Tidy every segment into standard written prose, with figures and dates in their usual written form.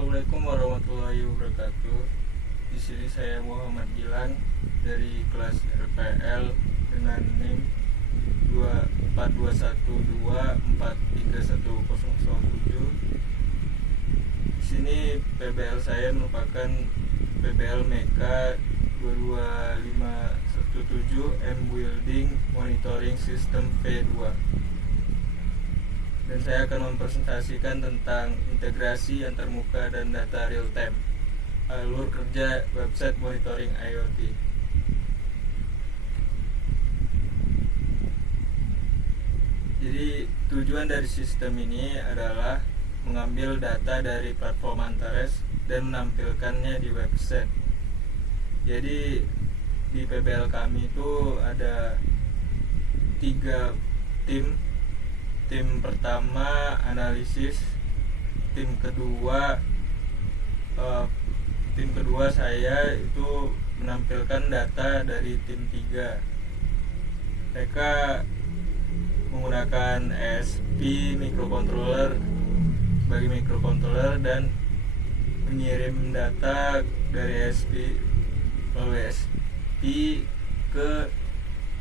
Assalamualaikum warahmatullahi wabarakatuh. Di sini saya Muhammad Gilang dari kelas RPL dengan NIM 24212431007. Di sini PBL saya merupakan PBL Meka 22517 M Building Monitoring System V2. Dan saya akan mempresentasikan tentang integrasi antarmuka dan data real time, alur kerja website monitoring IoT. Jadi tujuan dari sistem ini adalah mengambil data dari platform Antares dan menampilkannya di website. Jadi di PBL kami itu ada 3 tim. Tim pertama analisis, tim kedua saya itu menampilkan data dari tim 3. Mereka menggunakan ESP microcontroller sebagai microcontroller dan mengirim data dari ESP melalui ESP ke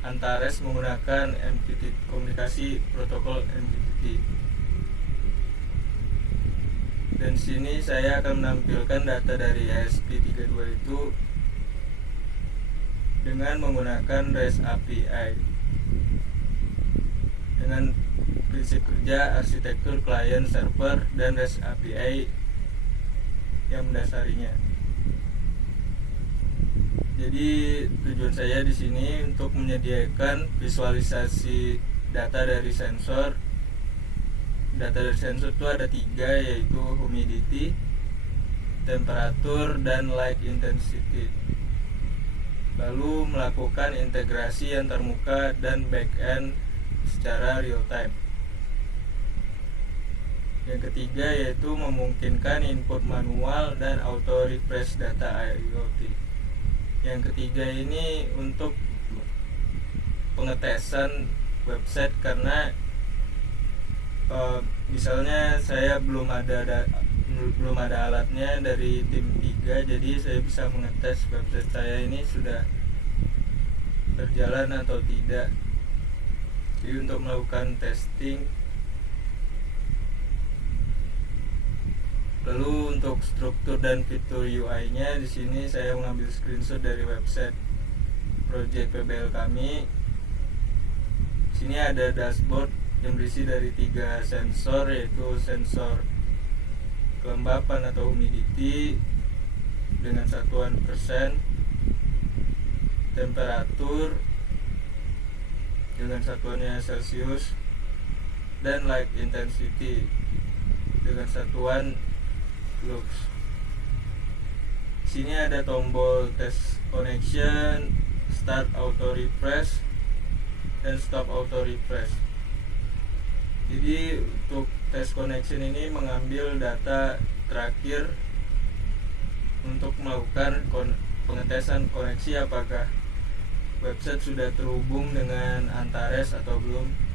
Antares menggunakan MQTT, komunikasi protokol MQTT. Dan sini saya akan menampilkan data dari ESP32 itu dengan menggunakan REST API dengan prinsip kerja arsitektur client server dan REST API yang mendasarinya. Jadi tujuan saya di sini untuk menyediakan visualisasi data dari sensor. Data dari sensor itu ada 3, yaitu humidity, temperatur, dan light intensity. Lalu melakukan integrasi antarmuka dan backend secara real time. Yang ketiga yaitu memungkinkan input manual dan auto refresh data IoT. Yang ketiga ini untuk pengetesan website karena misalnya saya belum ada alatnya dari tim 3, jadi saya bisa mengetes website saya ini sudah berjalan atau tidak. Jadi untuk melakukan testing. Lalu untuk struktur dan fitur UI-nya di sini saya mengambil screenshot dari website project PBL kami. Di sini ada dashboard yang berisi dari 3 sensor, yaitu sensor kelembapan atau humidity dengan satuan persen, temperatur dengan satuannya Celsius, dan light intensity dengan satuan lux. Sini ada tombol test connection, start auto refresh, dan stop auto refresh. Jadi untuk test connection ini mengambil data terakhir untuk melakukan pengetesan koneksi apakah website sudah terhubung dengan Antares atau belum.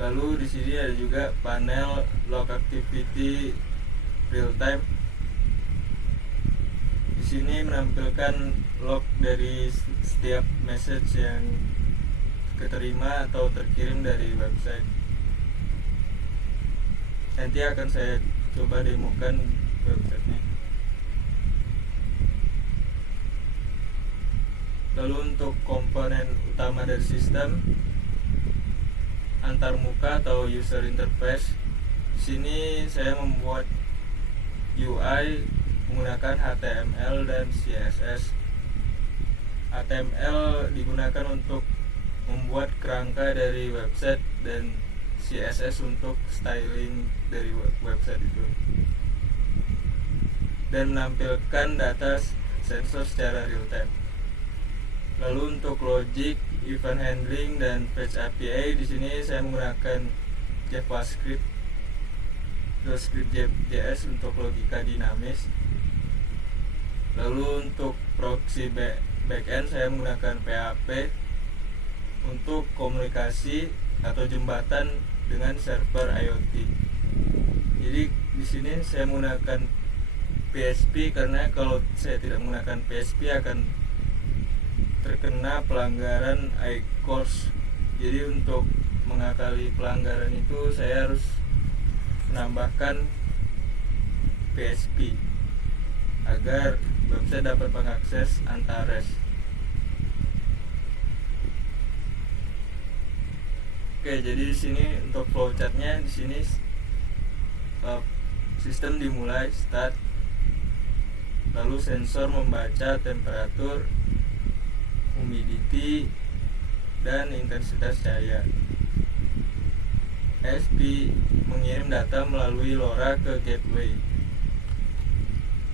Lalu di sini ada juga panel log activity real time. Di sini menampilkan log dari setiap message yang keterima atau terkirim dari website. Nanti akan saya coba demokan websitenya. Lalu untuk komponen utama dari sistem antarmuka atau user interface, di sini saya membuat UI menggunakan HTML dan CSS. HTML digunakan untuk membuat kerangka dari website dan CSS untuk styling dari website itu, dan menampilkan data sensor secara real time. Lalu untuk logic, event handling, dan fetch API, di sini saya menggunakan JavaScript, JS untuk logika dinamis. Lalu untuk proxy backend saya menggunakan PHP untuk komunikasi atau jembatan dengan server IoT. Jadi di sini saya menggunakan PHP karena kalau saya tidak menggunakan PHP akan terkena pelanggaran iCourse. Jadi untuk mengakali pelanggaran itu saya harus menambahkan PHP agar website dapat mengakses Antares. Oke, jadi di sini untuk flowchartnya di sini sistem dimulai start, lalu sensor membaca temperatur, humidity, dan intensitas cahaya. SP mengirim data melalui LoRa ke gateway.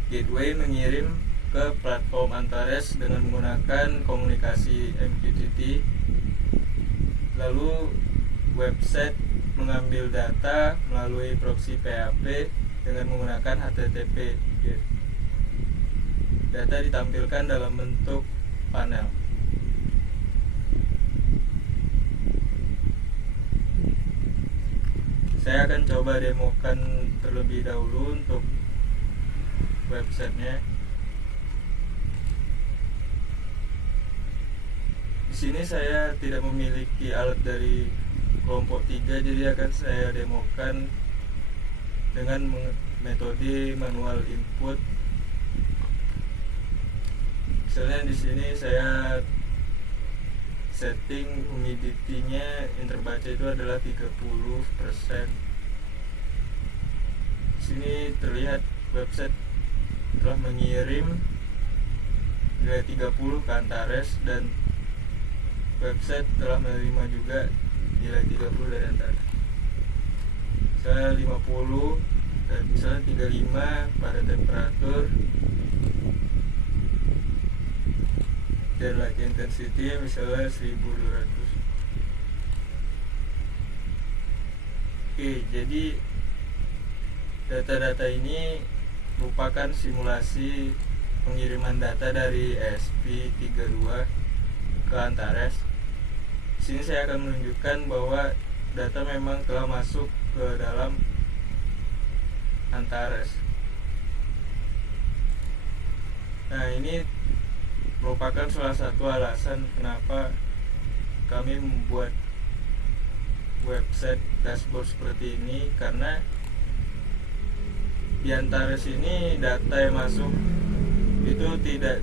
Gateway mengirim ke platform Antares dengan menggunakan komunikasi MQTT. Lalu website mengambil data melalui proxy PHP dengan menggunakan HTTP. Data ditampilkan dalam bentuk panel. Saya akan coba demokan terlebih dahulu untuk websitenya. Di sini saya tidak memiliki alat dari kelompok 3, jadi akan saya demokan dengan metode manual input. Misalnya di sini saya setting humidity-nya yang terbaca itu adalah 30%. Di sini terlihat website telah mengirim nilai 30 ke Antares dan website telah menerima juga nilai 30 dari Antares. Misalnya 50 dan misalnya 35 pada temperatur dan light intensity misalnya 1200. Oke, jadi data-data ini merupakan simulasi pengiriman data dari ESP32 ke Antares. Di sini saya akan menunjukkan bahwa data memang telah masuk ke dalam Antares. Nah, ini merupakan salah satu alasan kenapa kami membuat website dashboard seperti ini, karena di Antares ini data yang masuk itu tidak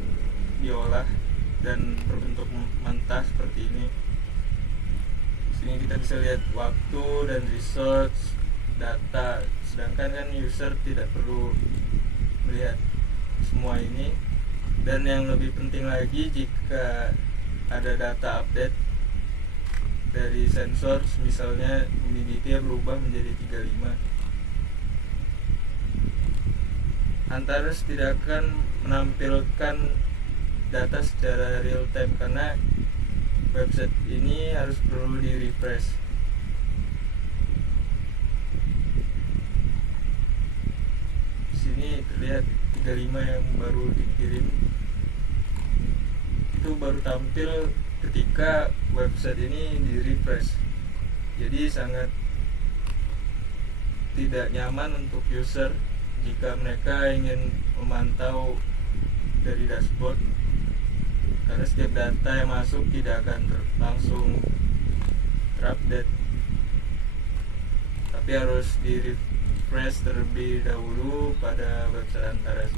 diolah dan berbentuk mentah seperti ini. Di sini kita bisa lihat waktu dan research data, sedangkan kan user tidak perlu melihat semua ini. Dan yang lebih penting lagi, jika ada data update dari sensor, misalnya humidity berubah menjadi 35, Antares tidak akan menampilkan data secara real time karena website ini harus perlu di refresh. Di sini terlihat 35 yang baru dikirim itu baru tampil ketika website ini di refresh. Jadi sangat tidak nyaman untuk user jika mereka ingin memantau dari dashboard, karena setiap data yang masuk tidak akan langsung terupdate, tapi harus di refresh terlebih dahulu pada website Antares.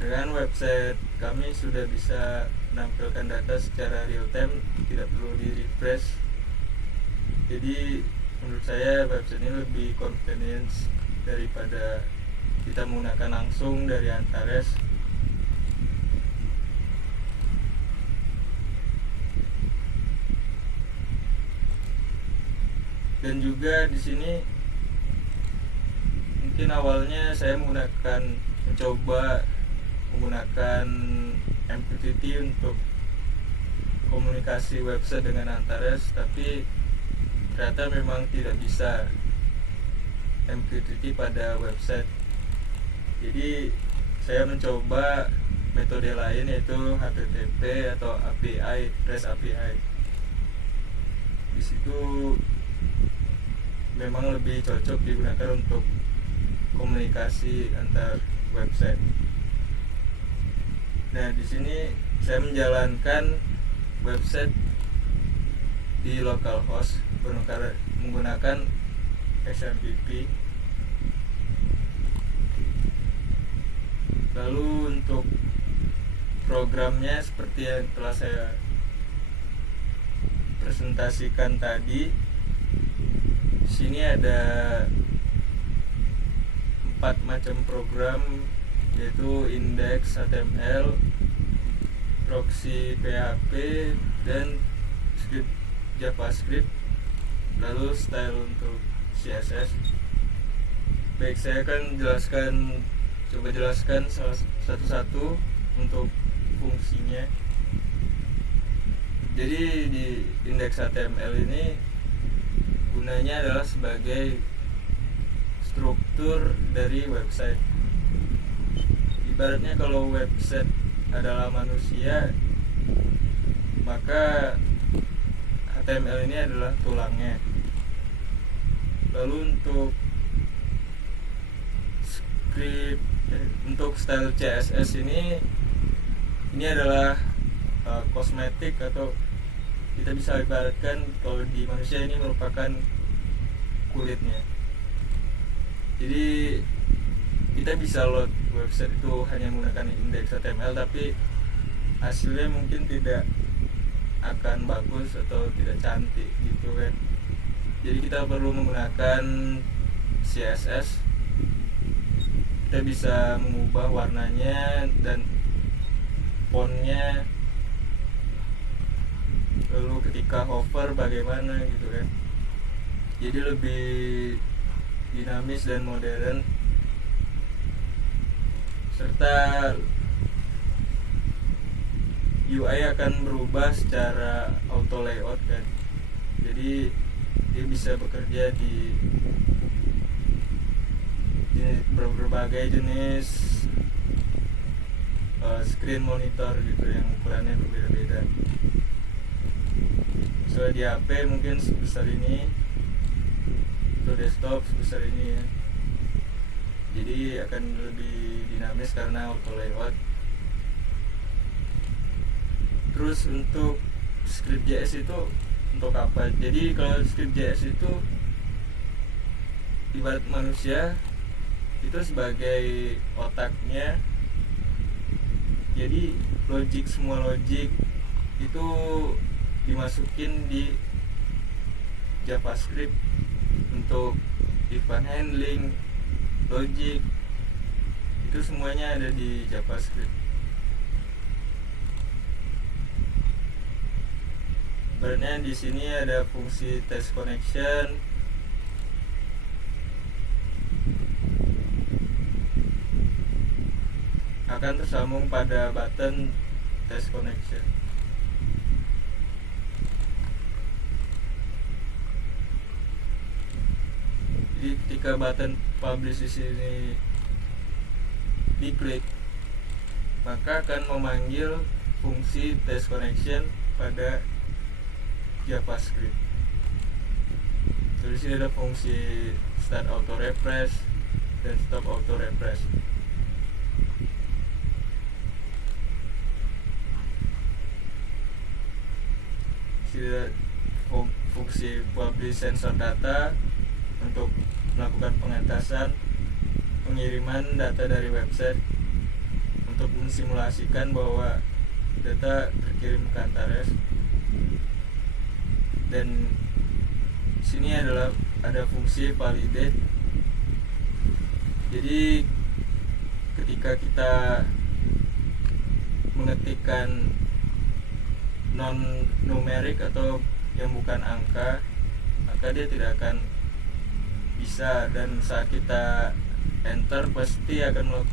Dengan website kami sudah bisa menampilkan data secara real time, tidak perlu di refresh. Jadi menurut saya website ini lebih convenience daripada kita menggunakan langsung dari Antares. Dan juga di sini mungkin awalnya saya mencoba menggunakan MQTT untuk komunikasi website dengan Antares, tapi ternyata memang tidak bisa MQTT pada website. Jadi saya mencoba metode lain, yaitu HTTP atau API, REST API. Di situ memang lebih cocok digunakan untuk komunikasi antar website. Nah, di sini saya menjalankan website di localhost menggunakan SMTP. Lalu untuk programnya seperti yang telah saya presentasikan tadi, di sini ada 4 macam program, yaitu index HTML, proxy PHP, dan script JavaScript, lalu style untuk CSS. Baik, saya akan coba jelaskan satu-satu untuk fungsinya. Jadi di index HTML ini gunanya adalah sebagai struktur dari website. Ibaratnya kalau website adalah manusia, maka HTML ini adalah tulangnya. Lalu untuk style CSS ini adalah kosmetik, atau kita bisa ibaratkan kalau di manusia ini merupakan kulitnya. Jadi kita bisa load website itu hanya menggunakan index HTML, tapi hasilnya mungkin tidak akan bagus atau tidak cantik gitu kan. Jadi kita perlu menggunakan CSS. Kita bisa mengubah warnanya dan fontnya, lalu ketika hover bagaimana gitu kan. Jadi lebih dinamis dan modern, serta UI akan berubah secara auto layout kan. Jadi dia bisa bekerja di berbagai jenis screen monitor gitu yang ukurannya berbeda-beda. So di HP mungkin sebesar ini, untuk desktop sebesar ini ya. Jadi akan lebih dinamis karena auto layout. Terus untuk script.js itu untuk apa? Jadi kalau script.js itu ibarat manusia, itu sebagai otaknya. Jadi semua logik itu dimasukin di JavaScript. Untuk event handling, logic, itu semuanya ada di JavaScript. Sebenarnya di sini ada fungsi test connection. Akan tersambung pada button test connection. Jadi ketika button publish di sini diklik, maka akan memanggil fungsi test connection pada JavaScript. Terus ada fungsi start auto refresh dan stop auto refresh. Ada fungsi publish sensor data untuk melakukan pengentasan pengiriman data dari website untuk mensimulasikan bahwa data terkirim ke Antares. Dan sini ada fungsi validate. Jadi ketika kita mengetikkan non numerik atau yang bukan angka, maka dia tidak akan bisa, dan saat kita enter pasti akan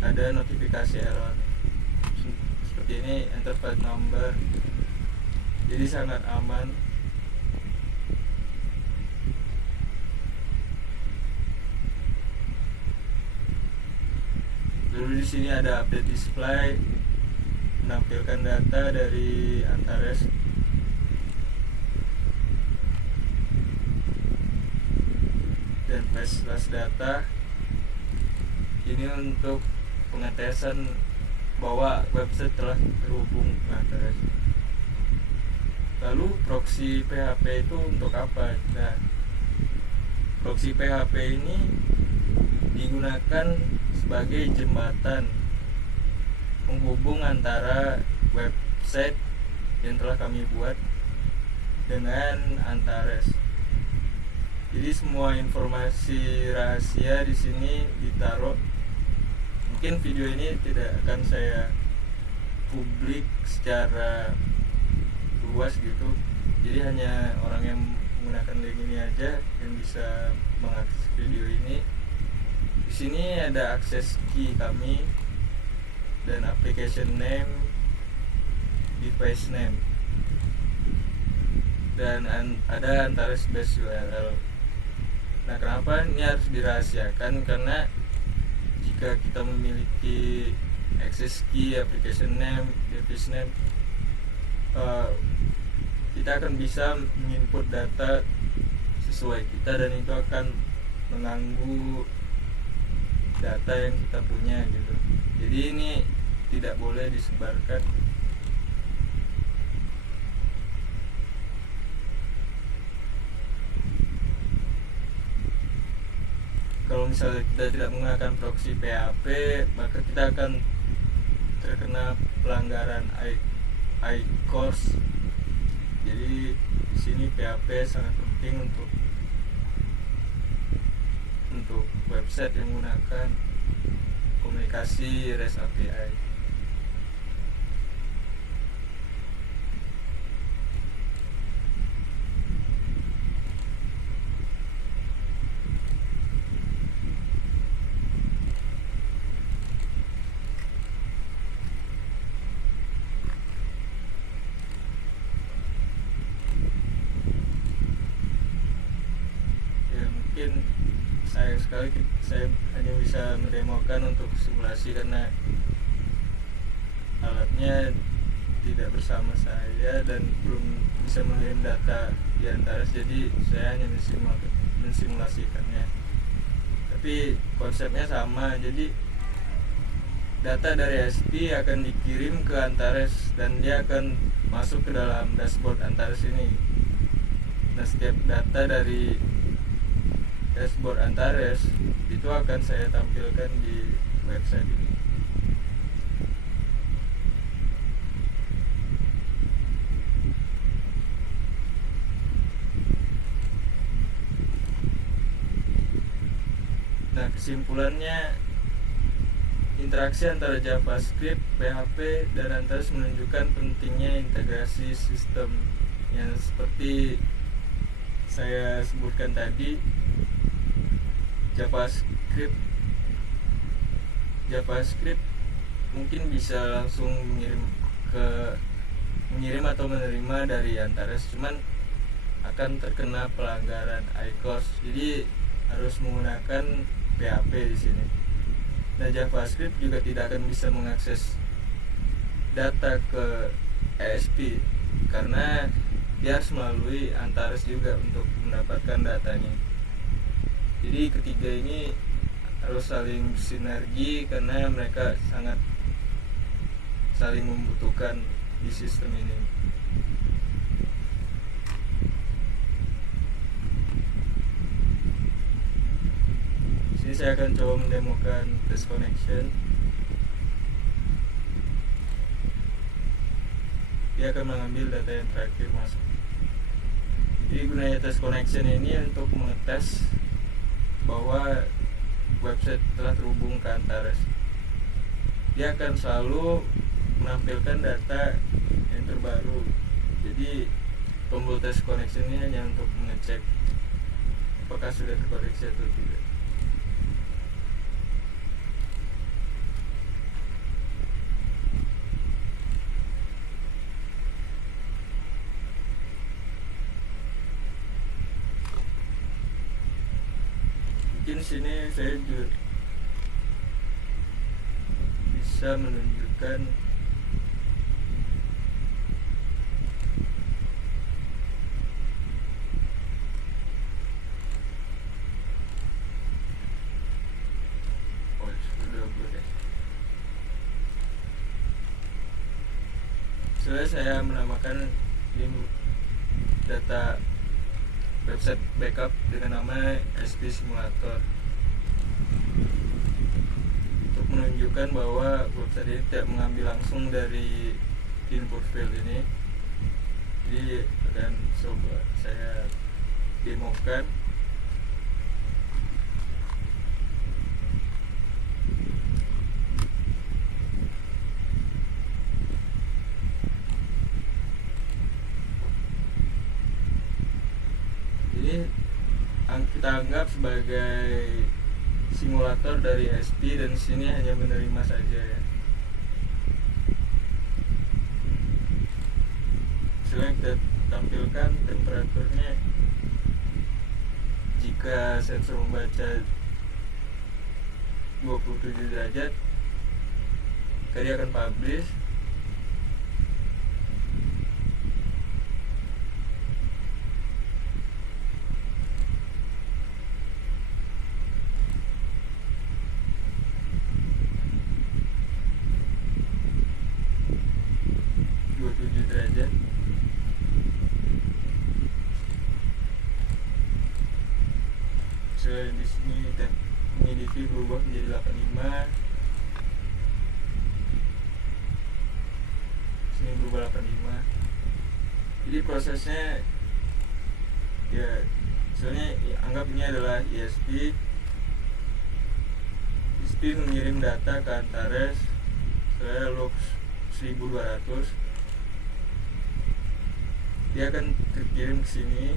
ada notifikasi error seperti ini, enter file number. Jadi sangat aman. Lalu di sini ada update display, menampilkan data dari Antares. dan flash data. Ini untuk pengetesan bahwa website telah terhubung ke Antares. Lalu proxy PHP itu untuk apa? Nah, proxy PHP ini digunakan sebagai jembatan penghubung antara website yang telah kami buat dengan Antares. Jadi semua informasi rahasia di sini ditaruh. Mungkin video ini tidak akan saya publik secara luas gitu. Jadi hanya orang yang menggunakan link ini aja yang bisa mengakses video ini. Di sini ada akses key kami dan application name, device name, dan ada Antares base URL. Nah, kenapa ini harus dirahasiakan? Karena jika kita memiliki access key, application name, device name, kita akan bisa menginput data sesuai kita, dan itu akan mengganggu data yang kita punya gitu. Jadi ini tidak boleh disebarkan. Kalau misalnya kita tidak menggunakan proxy PHP, maka kita akan terkena pelanggaran ICORS. Jadi di sini PHP sangat penting untuk website yang menggunakan komunikasi REST API. Mungkin sayang sekali saya hanya bisa mendemokan untuk simulasi karena alatnya tidak bersama saya dan belum bisa mengirim data di Antares, jadi saya hanya mensimulasikannya. Tapi konsepnya sama, jadi data dari SP akan dikirim ke Antares dan dia akan masuk ke dalam dashboard Antares ini. Nah, setiap data dari dashboard Antares itu akan saya tampilkan di website ini. Nah, kesimpulannya, interaksi antara JavaScript, PHP, dan Antares menunjukkan pentingnya integrasi sistem yang seperti saya sebutkan tadi. JavaScript mungkin bisa langsung mengirim atau menerima dari Antares, cuman akan terkena pelanggaran ICORS. Jadi harus menggunakan PHP di sini. Nah, JavaScript juga tidak akan bisa mengakses data ke ASP karena dia harus melalui Antares juga untuk mendapatkan datanya. Jadi ketiga ini harus saling sinergi karena mereka sangat saling membutuhkan di sistem ini. Di sini saya akan coba mendemokan test connection. Dia akan mengambil data yang terakhir masuk. Jadi gunanya test connection ini untuk mengetes bahwa website telah terhubung ke Antares. Dia akan selalu menampilkan data yang terbaru. Jadi tombol test connection ini hanya untuk mengecek apakah sudah terkoneksi atau tidak. Mungkin sini saya juga bisa menunjukkan Sebenarnya saya menamakan ini data website backup dengan nama SP Simulator untuk menunjukkan bahwa website ini tidak mengambil langsung dari input field ini. Jadi akan coba saya demokan. Jadi kita anggap sebagai simulator dari SP dan sini hanya menerima saja ya. Misalnya kita tampilkan temperaturnya, jika sensor membaca 27 derajat maka dia akan publish. Derajat di sini humidity berubah menjadi 85, sini berubah 85. Jadi prosesnya ya soalnya anggap ini adalah ISP mengirim data ke Antares, saya log 1200, dia akan terkirim ke sini.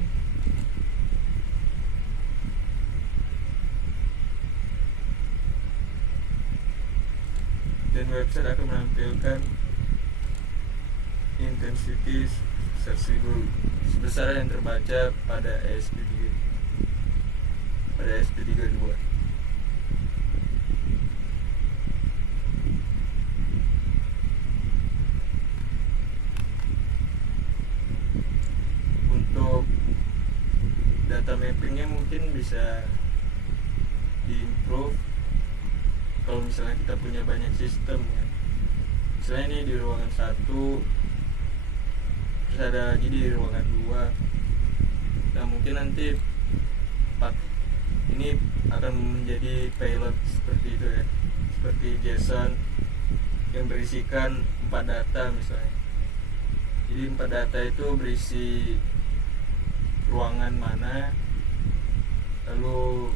Dan website akan menampilkan intensity sebesar yang terbaca pada ESP3 pada ESP32. Untuk data mappingnya mungkin bisa diimprove kalau misalnya kita punya banyak sistem ya. Misalnya ini di ruangan 1, terus ada lagi di ruangan 2. Nah mungkin nanti ini akan menjadi payload seperti itu ya, seperti JSON yang berisikan 4 data misalnya. Jadi 4 data itu berisi ruangan mana, lalu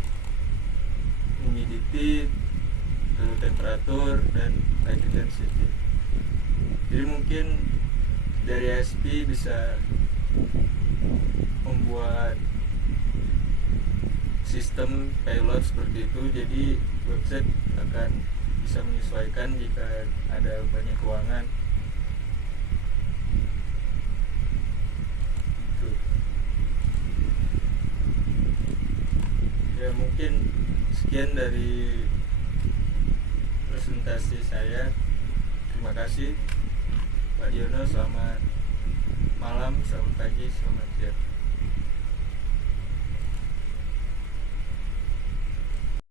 humidity, lalu temperatur, dan light intensity. Jadi mungkin dari SP bisa membuat sistem payload seperti itu, jadi website akan bisa menyesuaikan jika ada banyak ruangan. Gitu. Ya mungkin sekian dari presentasi saya. Terima kasih Pak Diono, selamat malam, selamat pagi, selamat siang.